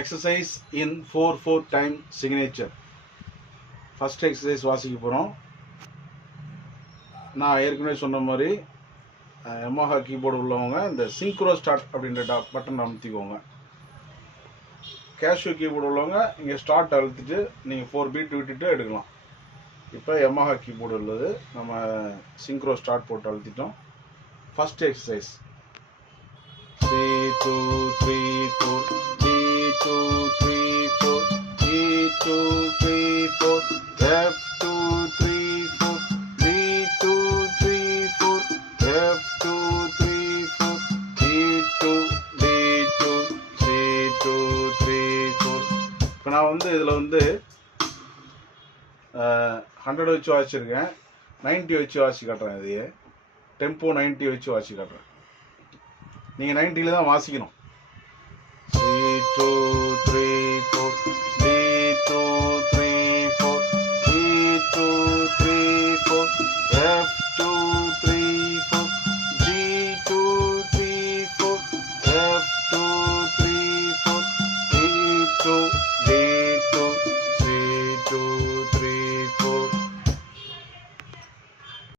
exercise in 4/4 time signature. First exercise வாசிக்க போகிறோம். நான் ஏற்கனவே சொன்ன மாதிரி Yamaha கீபோர்டு உள்ளவங்க இந்த சிங்க்ரோ ஸ்டார்ட் அப்படின்ற பட்டன் அமுத்திக்கோங்க. கேஷியோ கீபோர்டு உள்ளவங்க இங்கே ஸ்டார்ட் அழுத்திட்டு நீங்கள் 4 பீட் விட்டுட்டு எடுக்கலாம். இப்போ Yamaha கீபோர்டு உள்ளது நம்ம சிங்க்ரோ ஸ்டார்ட் போட்டு அழுத்திட்டோம். First exercise 3 2 3 4 3 2 3 4 3 2 3 4 F2 3 4 3 2 3 4 F2 3 4 D2 D2 C2 3 4. இப்போ நான் இதில் 100 வச்சு வாசிச்சிருக்கேன். 90 வச்சு வாசி காட்டுறேன். இதையே டெம்போ 90 வச்சு வாசி காட்டுறேன். நீங்கள் 90ல் தான் வாசிக்கணும்.